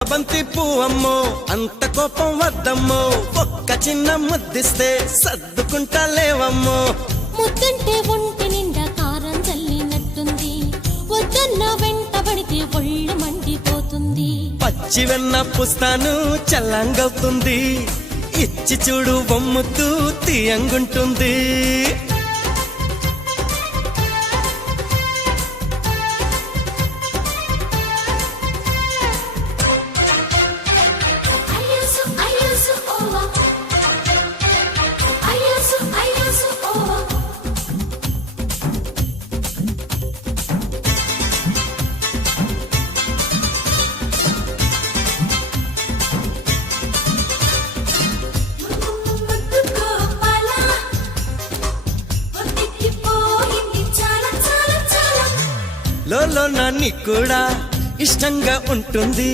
బంతి పువ్వమ్మో అంత కోపం వద్దమ్మో ఒక్క చిన్న ముద్దిస్తే సర్దుకుంటా లేవమ్మో ముద్దంటే ఒంటి నిండా కారం చల్లినట్టుంది వద్దన్న వెంటబడితే ఒళ్ళు మండిపోతుంది పచ్చి వెన్న పుస్తాను చల్లంగవుతుంది ఇచ్చి చూడు బొమ్ముతూ తీయంగుంటుంది లోలో నాన్ని కూడా ఇష్టంగా ఉంటుంది